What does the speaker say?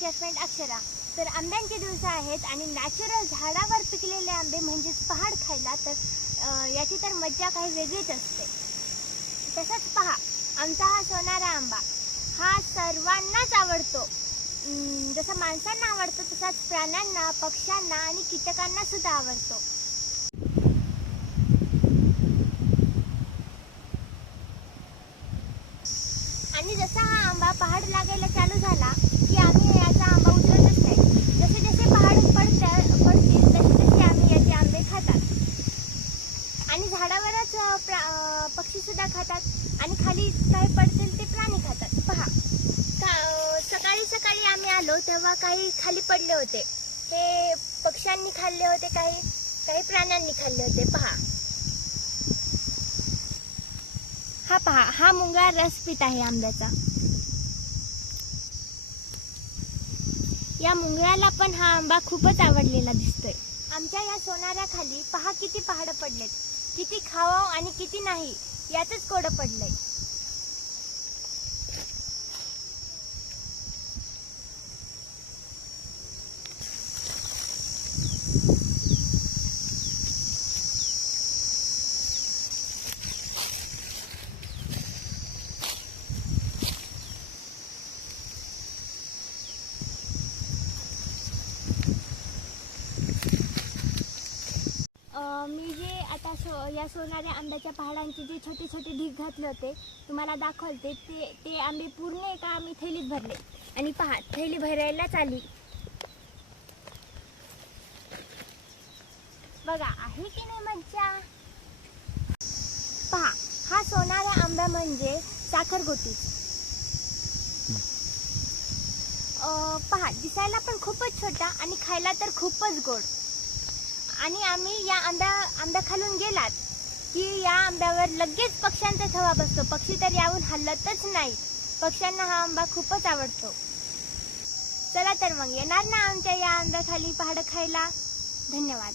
Dear friend Akshara. तर आंब्यांचे दिवस आहेत आणि नॅचरल झाडावर पिकलेले आंबे म्हणजेच पहाड खायला तर याची तर मज्जा काही वेगळीच असते. तसंच पहा, आमचा हा सोनारा आंबा हा सर्वांनाच आवडतो. जसं माणसांना आवडतो तसाच प्राण्यांना, पक्ष्यांना आणि कीटकांना सुद्धा आवडतो. आणि जसा हा आंबा पहाड लागायला चालू झाला की आम्ही याचा आंबा उतरतच नाही. जसे जसे पहाड पडतील तसे तसे आम्ही याचे आंबे खातात. आणि झाडावरच पक्षी सुद्धा खातात आणि खाली काही पडतील ते प्राणी खातात. पहा, सकाळी सकाळी आम्ही आलो तेव्हा काही खाली पडले होते. हे पक्ष्यांनी खाल्ले होते, काही प्राण्यांनी खाल्ले होते. पहा, हा पहा, हा मुंगा रस पित आहे आंब्याचा. या मुंगळ्याला पण हा आंबा खूपच आवडलेला दिसतोय. आमच्या या सोनाऱ्याखाली पहा किती पहाड पडलेत. किती खावं आणि किती नाही यातच कोडं पडलंय. मी जे आता या सोनाऱ्या आंब्याच्या पहाडांचे जे छोटे छोटे ढीग घातले होते तुम्हाला दाखवते, ते आंबे पूर्ण एका आम्ही थैलीत भरले. आणि पहा, थैली भरायलाच आली. बघा, आहे की नाही मज्जा. पहा, हा सोनाऱ्या आंबा म्हणजे साखरगोटी. पहा, दिसायला पण खूपच छोटा आणि खायला तर खूपच गोड. आणि आम्ही या आंब्या खालून गेलात की या आंब्यावर लगेच पक्ष्यांचा थवा बसतो. पक्षी तर याहून हलतच नाही. पक्ष्यांना हा आंबा खूपच आवडतो. चला तर मग येणार ना आमच्या या आंब्याखाली पहाड खायला. धन्यवाद.